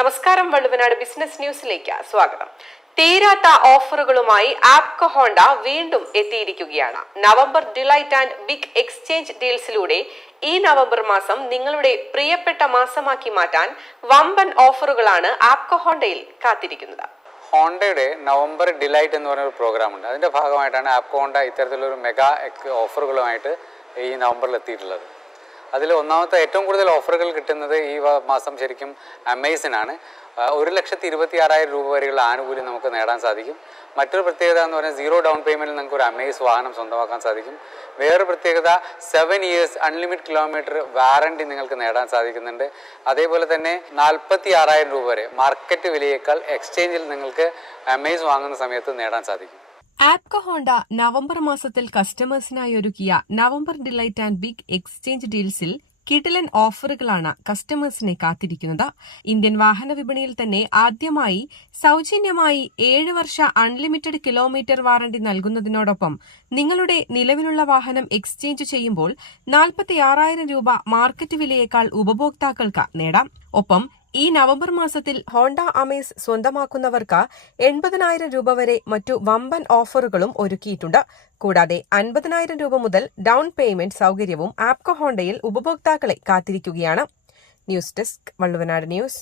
നമസ്കാരം, വള്ളുവനാട് ബിസിനസ് ന്യൂസിലേക്ക് സ്വാഗതം. തീരാത്ത ഓഫറുകളുമായി ആപ്കോ ഹോണ്ട വീണ്ടും എത്തിയിരിക്കുകയാണ്. November delight and big exchange ഡീൽസിലൂടെ ഈ നവംബർ മാസം നിങ്ങളുടെ പ്രിയപ്പെട്ട മാസമാക്കി മാറ്റാൻ വമ്പൻ ഓഫറുകളാണ് ആപ്കോ ഹോണ്ടയിൽ കാത്തിരിക്കുന്നത്. ഹോണ്ടയുടെ നവംബർ ഡിലൈറ്റ് എന്ന് പറയുന്ന ഒരു പ്രോഗ്രാം ഉണ്ട്. അതിൻ്റെ ഭാഗമായിട്ടാണ് ആപ്കോ ഹോണ്ട ഇത്തരത്തിലൊരു മെഗാ ഓഫറുകളുമായിട്ട് ഈ നവംബറിൽ എത്തിയിട്ടുള്ളത്. അതിൽ ഒന്നാമത്തെ ഏറ്റവും കൂടുതൽ ഓഫറുകൾ കിട്ടുന്നത് ഈ മാസം ശരിക്കും അമേസിനാണ്. 1,26,000 രൂപ വരെയുള്ള ആനുകൂല്യം നമുക്ക് നേടാൻ സാധിക്കും. മറ്റൊരു പ്രത്യേകത എന്ന് പറഞ്ഞാൽ 0 ഡൗൺ പേയ്മെൻറ്റിൽ നമുക്ക് ഒരു അമേസ് വാഹനം സ്വന്തമാക്കാൻ സാധിക്കും. വേറൊരു പ്രത്യേകത 7 ഇയേഴ്സ് അൺലിമിറ്റഡ് കിലോമീറ്റർ വാറണ്ടി നിങ്ങൾക്ക് നേടാൻ സാധിക്കുന്നുണ്ട്. അതേപോലെ തന്നെ 46,000 രൂപ വരെ മാർക്കറ്റ് വിലയേക്കാൾ എക്സ്ചേഞ്ചിൽ നിങ്ങൾക്ക് അമേസ് വാങ്ങുന്ന സമയത്ത് നേടാൻ സാധിക്കും. ആപ്കോ ഹോണ്ട നവംബർ മാസത്തിൽ കസ്റ്റമേഴ്സിനായി ഒരുക്കിയ November delight and big exchange ഡീൽസിൽ കിടിലൻ ഓഫറുകളാണ് കസ്റ്റമേഴ്സിനെ കാത്തിരിക്കുന്നത്. ഇന്ത്യൻ വാഹന വിപണിയിൽ തന്നെ ആദ്യമായി സൗജന്യമായി 7 വർഷ അൺലിമിറ്റഡ് കിലോമീറ്റർ വാറണ്ടി നൽകുന്നതിനോടൊപ്പം നിങ്ങളുടെ നിലവിലുള്ള വാഹനം എക്സ്ചേഞ്ച് ചെയ്യുമ്പോൾ 46,000 രൂപ മാർക്കറ്റ് വിലയേക്കാൾ ഉപഭോക്താക്കൾക്ക് നേടാം. ഒപ്പം ഈ നവംബർ മാസത്തിൽ ഹോണ്ട അമേസ് സ്വന്തമാക്കുന്നവർക്ക് 80,000 രൂപ വരെ മറ്റു വമ്പൻ ഓഫറുകളും ഒരുക്കിയിട്ടുണ്ട്. കൂടാതെ 50,000 രൂപ മുതൽ ഡൗൺ പേയ്മെന്റ് സൗകര്യവും ആപ്കോ ഹോണ്ടയിൽ ഉപഭോക്താക്കളെ കാത്തിരിക്കുകയാണ്. News desk, Valluvanad news.